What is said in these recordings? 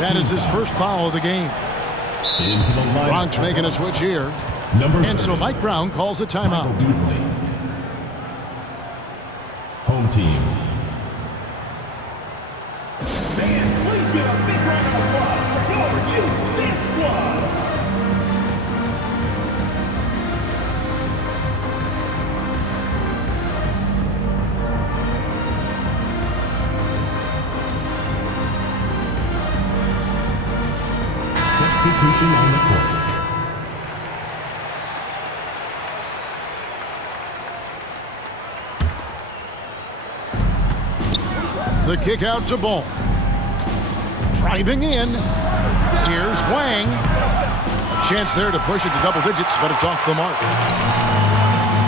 That is his first foul of the game. Bronx making a switch here. And so Mike Brown calls a timeout. Home team. Fans, please give a big round of applause for your This Squad. Substitution on the court. The kick out to Ball. Driving in. Here's Wang. A chance there to push it to double digits, but it's off the mark.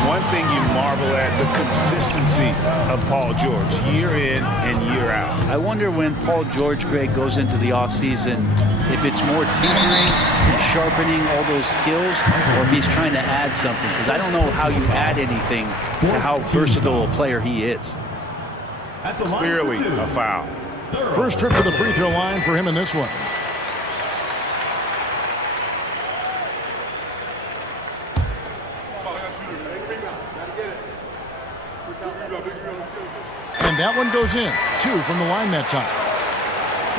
One thing you marvel at, the consistency of Paul George, year in and year out. I wonder when Paul George, Greg, goes into the offseason, if it's more tinkering and sharpening all those skills, or if he's trying to add something. Because I don't know how you add anything to how versatile a player he is. Clearly a foul. First trip to the free throw line for him in this one. And that one goes in. 2 from the line that time.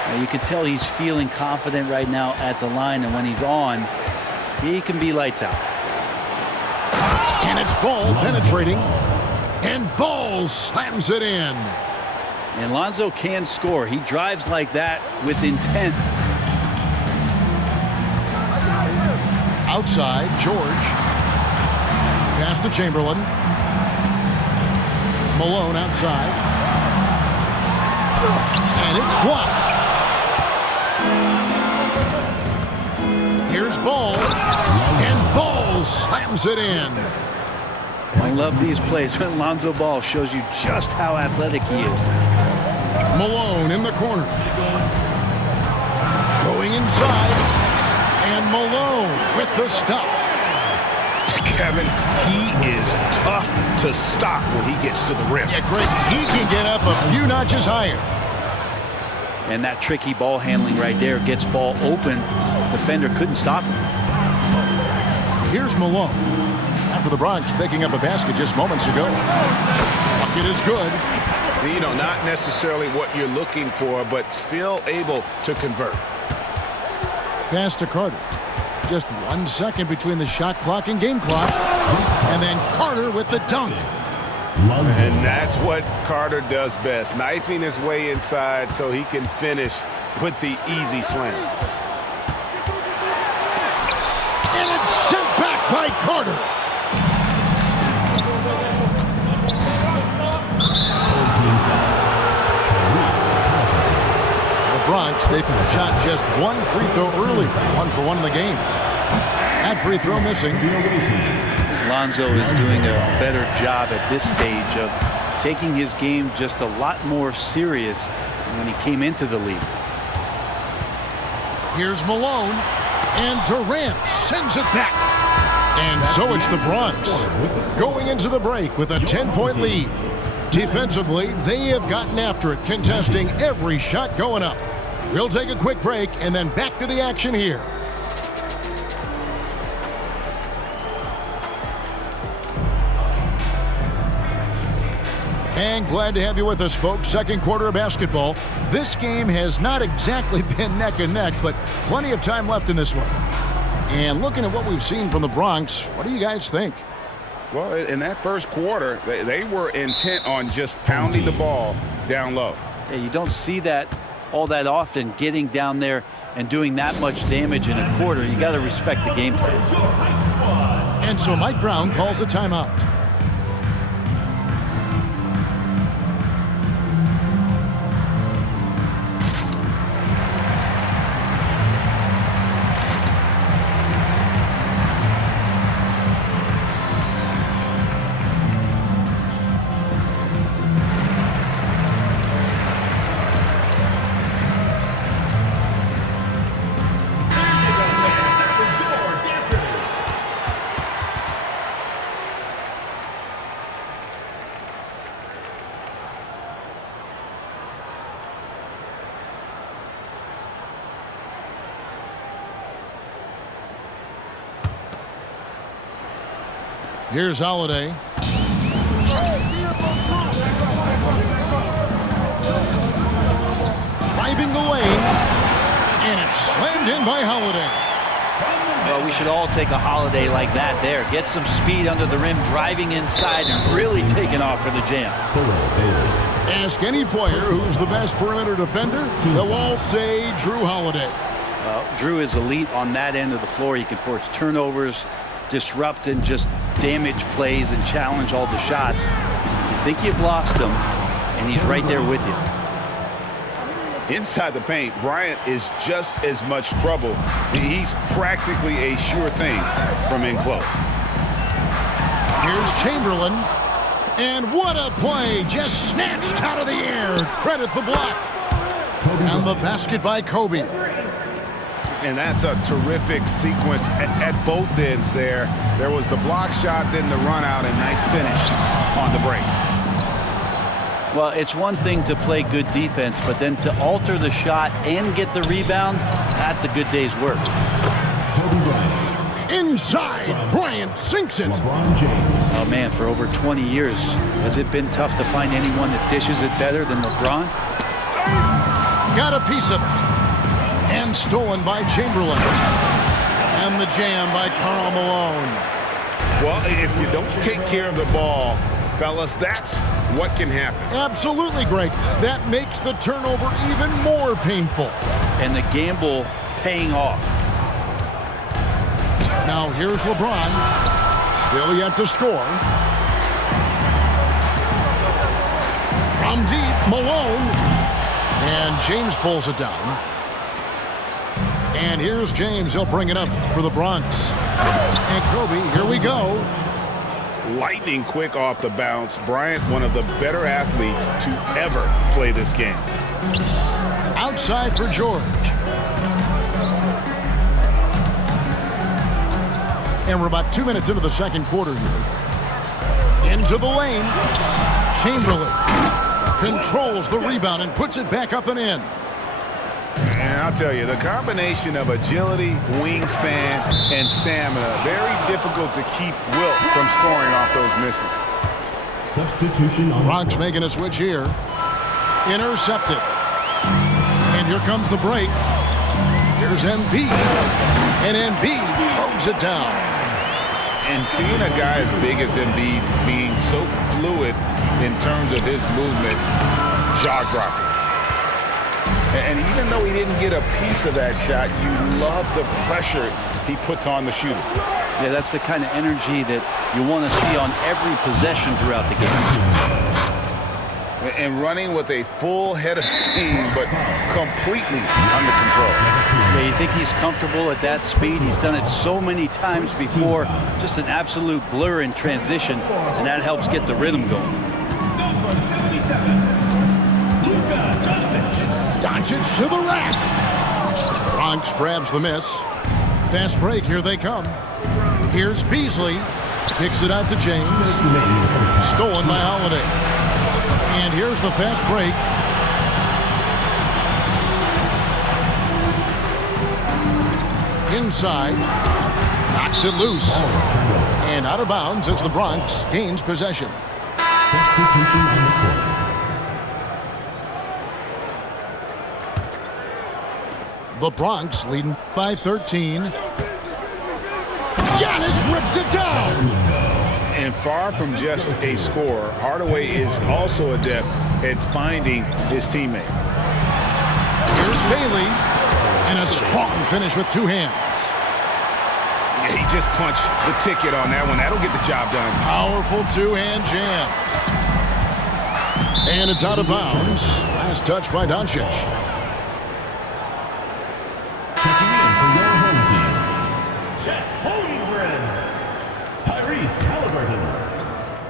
Now you can tell he's feeling confident right now at the line, and when he's on, he can be lights out. And it's Ball penetrating. And Ball slams it in. And Lonzo can score. He drives like that with intent. Outside, George. Pass to Chamberlain. Malone outside. And it's blocked. Here's Ball. And Ball slams it in. I love these plays when Lonzo Ball shows you just how athletic he is. Malone in the corner. Going inside. And Malone with the stuff. Kevin, he is tough to stop when he gets to the rim. Yeah, Greg, he can get up a few notches higher. And that tricky ball handling right there gets ball open. Defender couldn't stop him. Here's Malone. After the Bronx picking up a basket just moments ago. Bucket is good. You know, not necessarily what you're looking for, but still able to convert. Pass to Carter. Just 1 second between the shot clock and game clock. And then Carter with the dunk. And that's what Carter does best, knifing his way inside so he can finish with the easy slam. And it's sent back by Carter. The Bronx, they shot just 1 free throw early. 1 for 1 in the game. That free throw missing. Lonzo is doing a better job at this stage of taking his game just a lot more serious than when he came into the league. Here's Malone. And Durant sends it back. And so it's the Bronx going into the break with a 10-point lead. Defensively, they have gotten after it, contesting every shot going up. We'll take a quick break and then back to the action here. And glad to have you with us, folks. Second quarter of basketball. This game has not exactly been neck and neck, but plenty of time left in this one. And looking at what we've seen from the Bronx, what do you guys think? Well, in that first quarter, they were intent on just pounding the ball down low. Yeah, you don't see that all that often, getting down there and doing that much damage in a quarter. You got to respect the game plan. And so Mike Brown calls a timeout. Here's Holiday. Driving the lane. And it's slammed in by Holiday. Well, we should all take a Holiday like that there. Get some speed under the rim, driving inside, and really taking off for the jam. Ask any player who's the best perimeter defender, they'll all say Drew Holiday. Well, Drew is elite on that end of the floor. He can force turnovers, disrupt and just damage plays and challenge all the shots. You think you've lost him, and he's right there with you. Inside the paint, Bryant is just as much trouble. He's practically a sure thing from in close. Here's Chamberlain. And what a play, just snatched out of the air. Credit the block. And the basket by Kobe. And that's a terrific sequence at both ends there. There was the block shot, then the run out, and nice finish on the break. Well, it's one thing to play good defense, but then to alter the shot and get the rebound, that's a good day's work. Kobe Bryant. Inside, Bryant sinks it. LeBron James. Oh, man, for over 20 years, has it been tough to find anyone that dishes it better than LeBron? Got a piece of it. And stolen by Chamberlain. And the jam by Karl Malone. Well, if you don't take care of the ball, fellas, that's what can happen. Absolutely, Greg. That makes the turnover even more painful. And the gamble paying off. Now here's LeBron. Still yet to score. From deep, Malone. And James pulls it down. And here's James. He'll bring it up for the Bronx. And Kobe, here we go. Lightning quick off the bounce. Bryant, one of the better athletes to ever play this game. Outside for George. And we're about 2 minutes into the second quarter here. Into the lane. Chamberlain controls the rebound and puts it back up and in. And I'll tell you, the combination of agility, wingspan, and stamina, very difficult to keep Wilt from scoring off those misses. Substitution on Bronx the court. making a switch here. Intercepted. And here comes the break. Here's Embiid. And Embiid throws it down. And seeing a guy as big as Embiid being so fluid in terms of his movement, jaw-dropping. And even though he didn't get a piece of that shot, you love the pressure he puts on the shooter. Yeah, that's the kind of energy that you want to see on every possession throughout the game. And running with a full head of steam, but completely under control. Yeah, you think he's comfortable at that speed. He's done it so many times before. Just an absolute blur in transition, and that helps get the rhythm going. Number 77, Luka Doncic. Doncic to the rack. Bronx grabs the miss. Fast break, here they come. Here's Beasley. Kicks it out to James. Stolen by Holiday. And here's the fast break. Inside. Knocks it loose. And out of bounds as the Bronx gains possession. Substitution on the court. The Bronx leading by 13. Giannis rips it down. And far from just a scorer, Hardaway is also adept at finding his teammate. Here's Bailey. And a strong finish with two hands. Yeah, he just punched the ticket on that one. That'll get the job done. Powerful two-hand jam. And it's out of bounds. Last touch by Doncic. Checking in for your home team. Chet Holmgren. Tyrese Halliburton.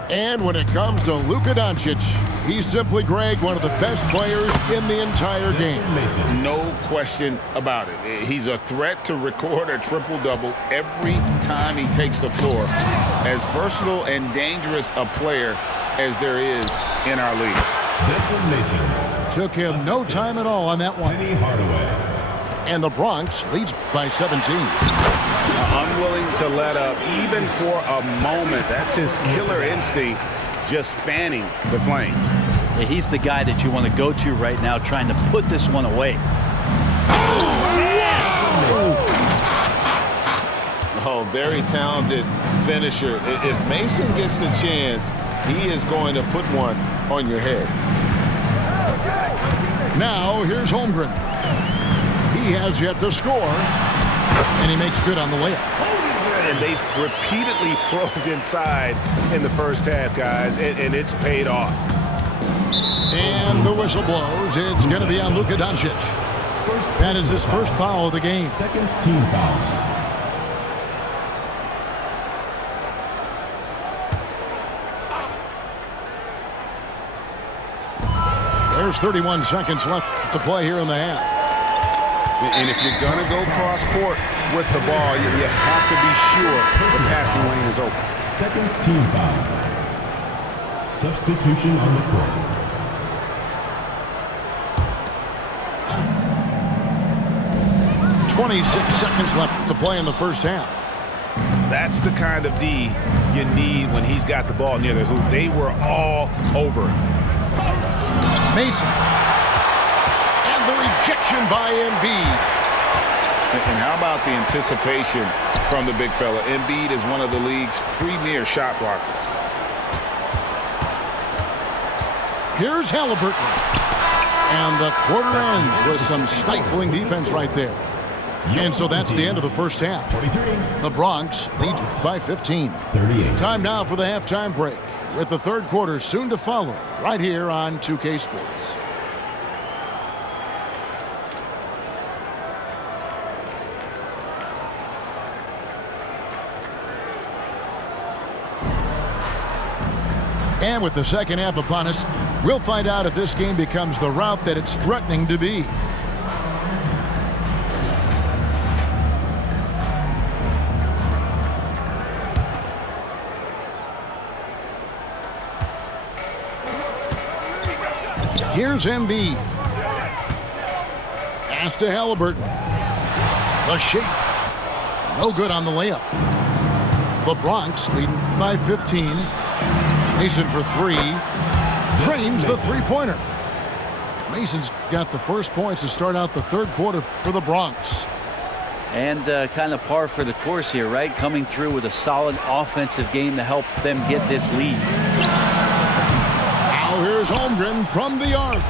And when it comes to Luka Doncic, he's simply, Greg, one of the best players in the entire game. Mason. No question about it. He's a threat to record a triple-double every time he takes the floor. As versatile and dangerous a player as there is in our league. Desmond Mason. Took him no time at all on that one. Penny Hardaway. And the Bronx leads by 17. unwilling to let up even for a moment. That's his killer instinct, just fanning the flames. Yeah, he's the guy that you want to go to right now, trying to put this one away. Oh, very talented finisher. If Mason gets the chance, he is going to put one on your head. Now, here's Holmgren. He has yet to score, and he makes good on the layup. And they've repeatedly probed inside in the first half, guys, and it's paid off. And the whistle blows. It's going to be on Luka Doncic. That is his first foul of the game. Second team foul. There's 31 seconds left to play here in the half. And if you're going to go cross court with the ball, you have to be sure the passing lane is open. Second team foul. Substitution on the court. .26 seconds left to play in the first half. That's the kind of D you need when he's got the ball near the hoop. They were all over it. Mason. And the rejection by Embiid. And how about the anticipation from the big fella? Embiid is one of the league's premier shot blockers. Here's Halliburton. And the quarter ends with some stifling defense right there. And so that's the end of the first half. 43. The Bronx leads by 15. 38. Time now for the halftime break, with the third quarter soon to follow, right here on 2K Sports. And with the second half upon us, we'll find out if this game becomes the rout that it's threatening to be. Here's Embiid. Pass to Halliburton. The shape. No good on the layup. The Bronx leading by 15. Mason for three. Drains the three-pointer. Mason's got the first points to start out the third quarter for the Bronx. And kind of par for the course here, right? Coming through with a solid offensive game to help them get this lead. Now here's Holmgren from the arc.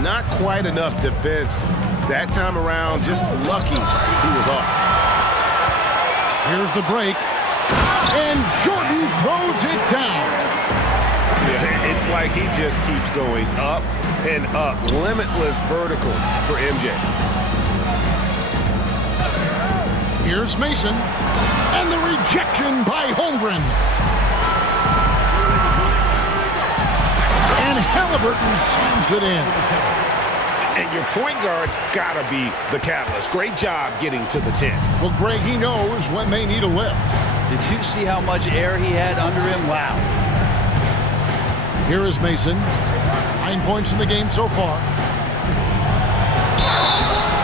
Not quite enough defense that time around. Just lucky he was off. Here's the break. And Jordan throws it down. Yeah, it's like he just keeps going up and up. Limitless vertical for MJ. Here's Mason. And the rejection by Holmgren. And Halliburton slams it in. And your point guard's got to be the catalyst. Great job getting to the 10. Well, Greg, he knows when they need a lift. Did you see how much air he had under him? Wow. Here is Mason. 9 points in the game so far.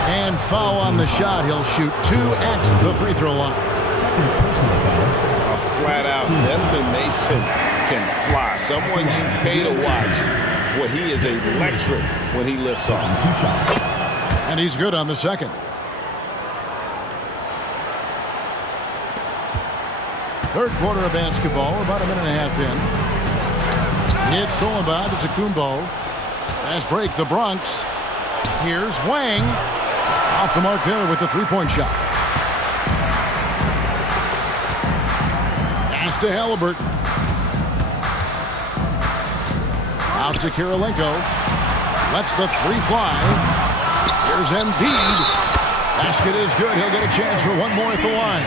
And foul on the shot. He'll shoot 2 at the free throw line. Second personal foul. Flat out, Desmond Mason can fly. Someone you pay to watch. Well, he is electric when he lifts off. 2 shots. And he's good on the second. Third quarter of basketball, about a minute and a half in. It's Solomon to Kumbo. Fast break, the Bronx. Here's Wang. Off the mark there with the three-point shot. Pass to Halliburton. Out to Kirilenko. Lets the three fly. Here's Embiid. Basket is good. He'll get a chance for one more at the line.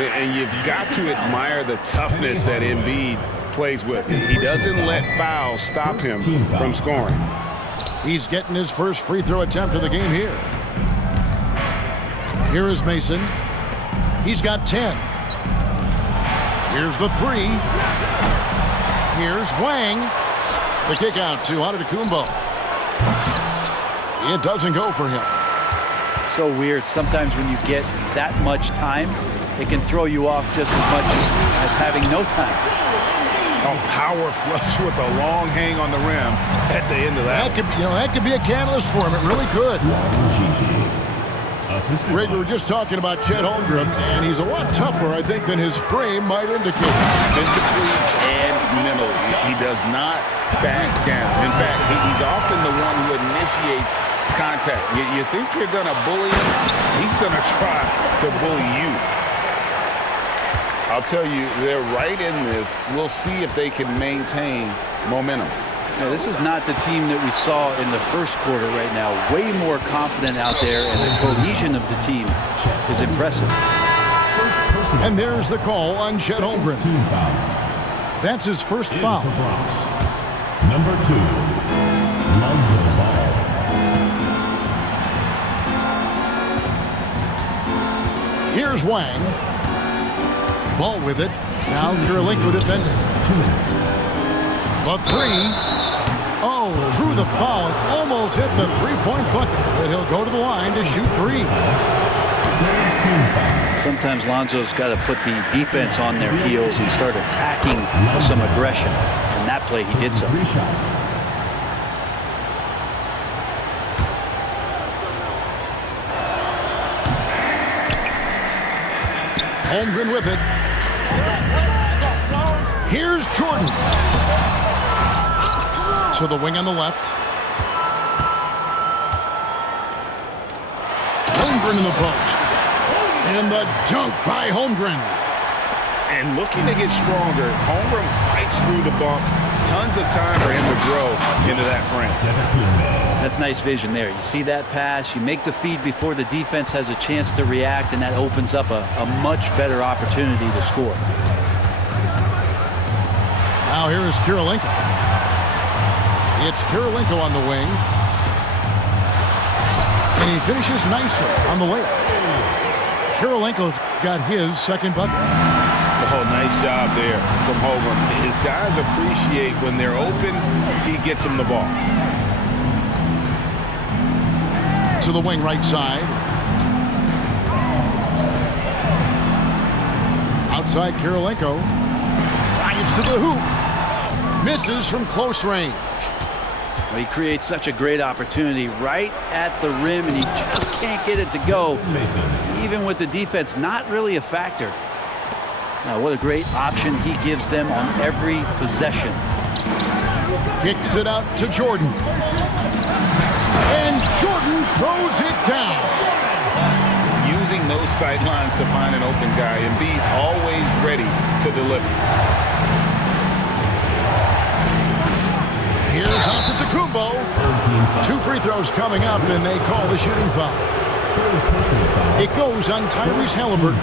And you've got to admire the toughness that Embiid plays with. He doesn't let fouls stop him from scoring. He's getting his first free throw attempt of the game here. Here is Mason. He's got 10. Here's the three. Here's Wang. The kick out to Antetokounmpo. It doesn't go for him. So weird. Sometimes when you get that much time, it can throw you off just as much as having no time. A power flush with a long hang on the rim at the end of that. That could be a catalyst for him. It really could. Greg, we were just talking about Chet Holmgren, and he's a lot tougher, I think, than his frame might indicate. Physically and mentally, he does not back down. In fact, he's often the one who initiates contact. You think you're going to bully him? He's going to try to bully you. I'll tell you, they're right in this. We'll see if they can maintain momentum. Now, this is not the team that we saw in the first quarter right now. Way more confident out there, and the cohesion of the team is impressive. And there's the call on Chet Holmgren. Team foul. That's his first foul. The Bronx. Number 2, Lonzo Ball. Here's Wang. Ball with it. Now Kirilenko defending. 2 minutes. The three. Oh, drew the foul and almost hit the three-point bucket. But he'll go to the line to shoot 3. Sometimes Lonzo's got to put the defense on their heels and start attacking with some aggression. And that play, he did so. 3 shots. Holmgren with it. Here's Jordan. To the wing on the left. Holmgren in the post. And the dunk by Holmgren. And looking to get stronger, Holmgren fights through the bump. Tons of time for him to grow into that frame. That's nice vision there. You see that pass, you make the feed before the defense has a chance to react, and that opens up a much better opportunity to score. Now here is Kirilenko. It's Kirilenko on the wing. And he finishes nicely on the layup. Kirilenko's got his second bucket. Oh, nice job there from Holmgren. His guys appreciate when they're open, he gets them the ball. To the wing right side. Outside Kirilenko. Drives to the hoop. Misses from close range. Well, he creates such a great opportunity right at the rim, and he just can't get it to go. Even with the defense not really a factor. Now, what a great option he gives them on every possession. Kicks it out to Jordan. And Jordan throws it down. Using those sight lines to find an open guy and be always ready to deliver. Here's Antetokounmpo. 2 free throws coming up, and they call the shooting foul. It goes on Tyrese Halliburton.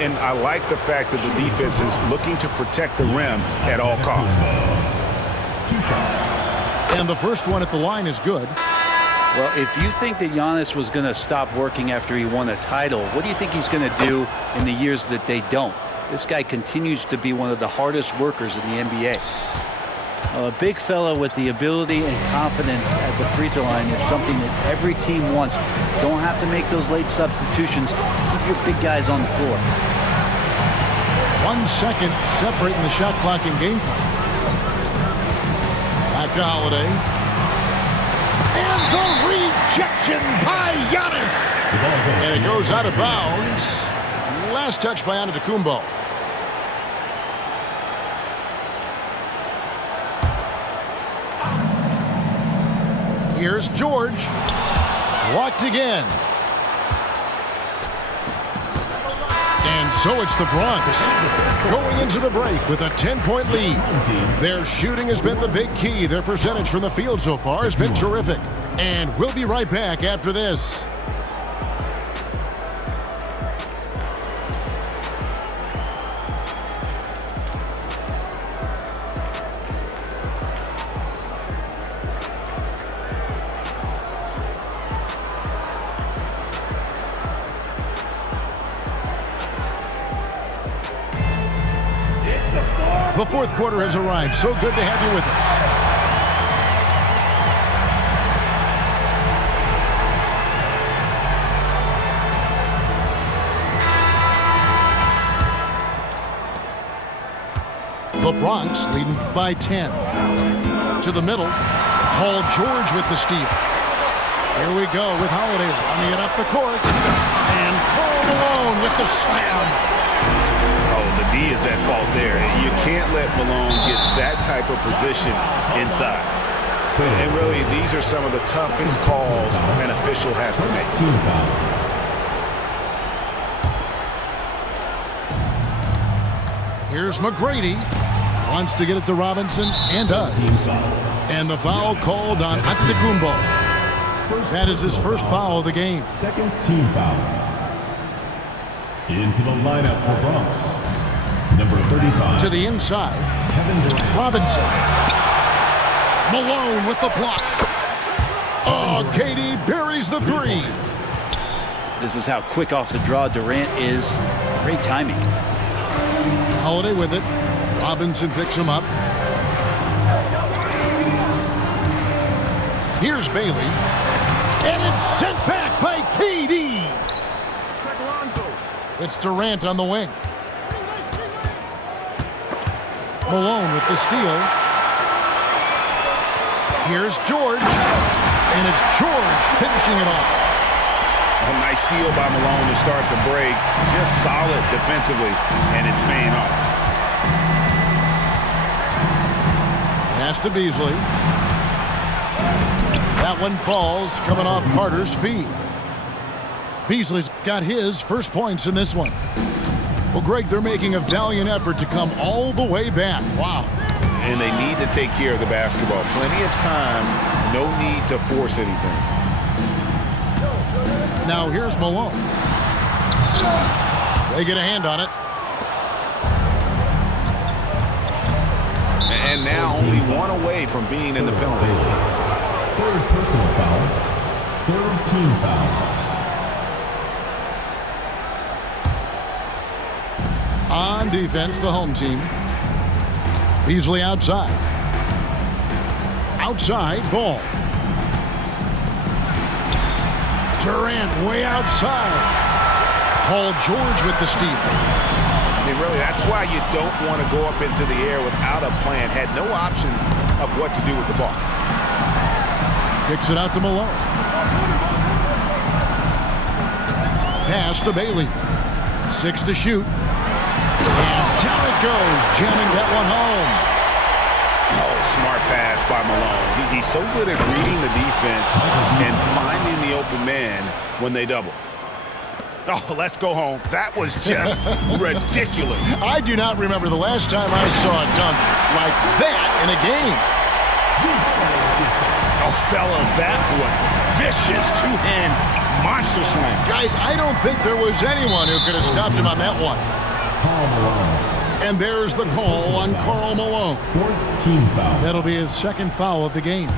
And I like the fact that the defense is looking to protect the rim at all costs. 2 shots. And the first one at the line is good. Well, if you think that Giannis was going to stop working after he won a title, what do you think he's going to do in the years that they don't? This guy continues to be one of the hardest workers in the NBA. A big fella with the ability and confidence at the free throw line is something that every team wants. Don't have to make those late substitutions. Keep your big guys on the floor. 1 second separating the shot clock and game clock. Back to Holiday. And the rejection by Giannis. And it goes out of bounds. Last touch by Antetokounmpo. Here's George. Blocked again. And so it's the Bronx going into the break with a 10-point lead. Their shooting has been the big key. Their percentage from the field so far has been terrific. And we'll be right back after this. The fourth quarter has arrived. So good to have you with us. The Bronx leading by 10. To the middle, Paul George with the steal. Here we go with Holiday running it up the court. And Karl Malone with the slam. Oh, the D is at fault there. You can't let Malone get that type of position inside. And really, these are some of the toughest calls an official has to make. Team foul. Here's McGrady. Wants to get it to Robinson and does. Team foul. And the foul called on Antetokounmpo. That is his first foul of the game. Second team foul. Into the lineup for Bronx. Number 35. To the inside. Kevin Durant. Robinson. Malone with the block. Oh, KD buries the three. This is how quick off the draw Durant is. Great timing. Holiday with it. Robinson picks him up. Here's Bailey. And it's sent back by KD. It's Durant on the wing. Malone with the steal. Here's George. And it's George finishing it off. A nice steal by Malone to start the break. Just solid defensively, and it's paying off. Pass to Beasley. That one falls, coming off Carter's feet. Beasley's got his first points in this one. Well, Greg, they're making a valiant effort to come all the way back. Wow. And they need to take care of the basketball. Plenty of time, no need to force anything. Now here's Malone. They get a hand on it. And now only one away from being in the penalty. Third personal foul. Third team foul. On defense, the home team. Beasley outside. Outside, ball. Durant way outside. Paul George with the steal. And really, that's why you don't want to go up into the air without a plan. Had no option of what to do with the ball. Kicks it out to Malone. Pass to Bailey. 6 to shoot. And down it goes, jamming that one home. Oh, smart pass by Malone. He's so good at reading the defense and finding the open man when they double. Oh, let's go home. That was just ridiculous. I do not remember the last time I saw a dunk like that in a game. Oh, fellas, that was vicious two-hand monster slam. Guys, I don't think there was anyone who could have stopped him on that one. Karl Malone. And there's the call on Karl Malone. Fourth team foul. That'll be his second foul of the game.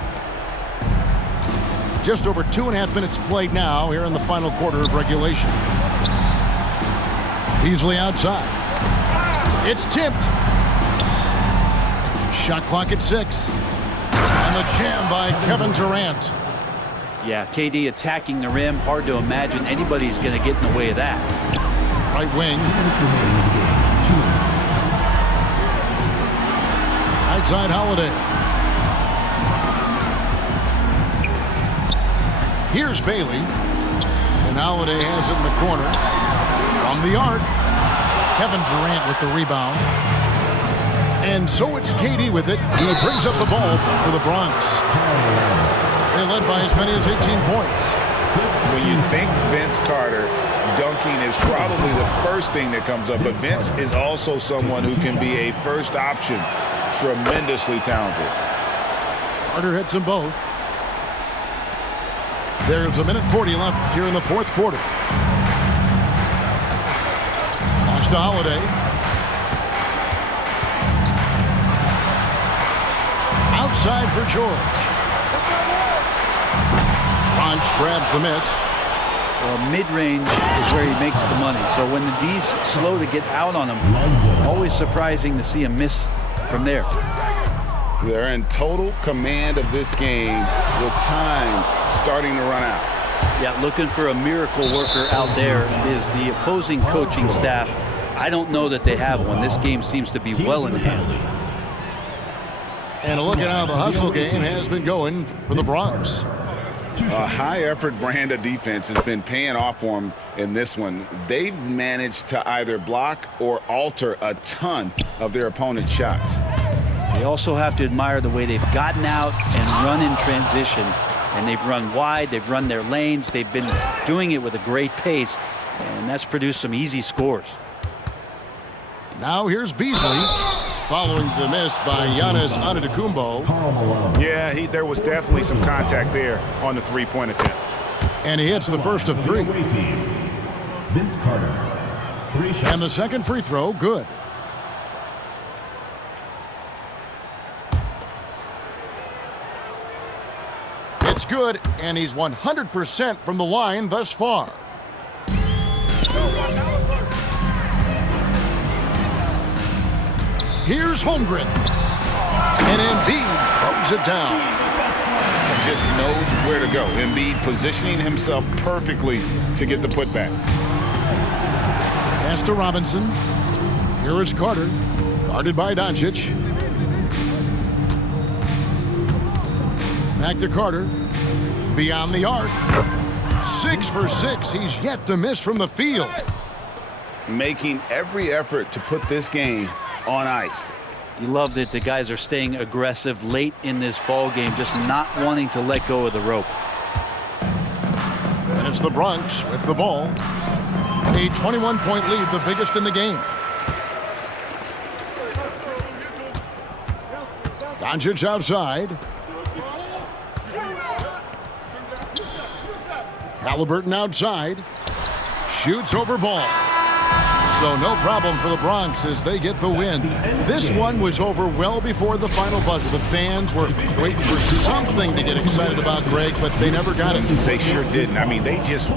Just over 2.5 minutes played now here in the final quarter of regulation. Beasley outside. It's tipped. Shot clock at 6. And the jam by Kevin Durant. Yeah, KD attacking the rim. Hard to imagine anybody's going to get in the way of that. Right wing. 2 minutes remaining in the game. 2 minutes. Outside Holiday. Here's Bailey. And Holiday has it in the corner. From the arc. Kevin Durant with the rebound. And so it's KD with it. He brings up the ball for the Bronx. They led by as many as 18 points. When you think Vince Carter, dunking is probably the first thing that comes up. But Vince is also someone who can be a first option. Tremendously talented. Carter hits them both. There's 1:40 left here in the fourth quarter. Pass to Holiday. Outside for George. Bunch grabs the miss. Well, mid-range is where he makes the money. So when the D's slow to get out on him, always surprising to see him miss from there. They're in total command of this game with time starting to run out. Yeah, looking for a miracle worker out there is the opposing coaching staff. I don't know that they have one. This game seems to be well in hand. And a look at how the hustle game has been going for the Bronx. A high-effort brand of defense has been paying off for them in this one. They've managed to either block or alter a ton of their opponent's shots. They also have to admire the way they've gotten out and run in transition. And they've run wide, they've run their lanes, they've been doing it with a great pace, and that's produced some easy scores. Now here's Beasley, following the miss by Giannis Antetokounmpo. Yeah, there was definitely some contact there on the three-point attempt. And he hits the first of three. Vince Carter. 3 shots. And the second free throw, good. It's good, and he's 100% from the line thus far. Here's Holmgren. And Embiid throws it down. Just knows where to go. Embiid positioning himself perfectly to get the putback. Pass to Robinson. Here is Carter, guarded by Doncic. Back to Carter. Beyond the arc. 6 for 6. He's yet to miss from the field. Making every effort to put this game on ice. You love that the guys are staying aggressive late in this ball game, just not wanting to let go of the rope. And it's the Bronx with the ball. A 21-point lead, the biggest in the game. Doncic outside. Halliburton outside. Shoots over ball. So no problem for the Bronx as they get the win. This one was over well before the final buzzer. The fans were waiting for something to get excited about, Greg, but they never got it. They sure didn't. I mean, they just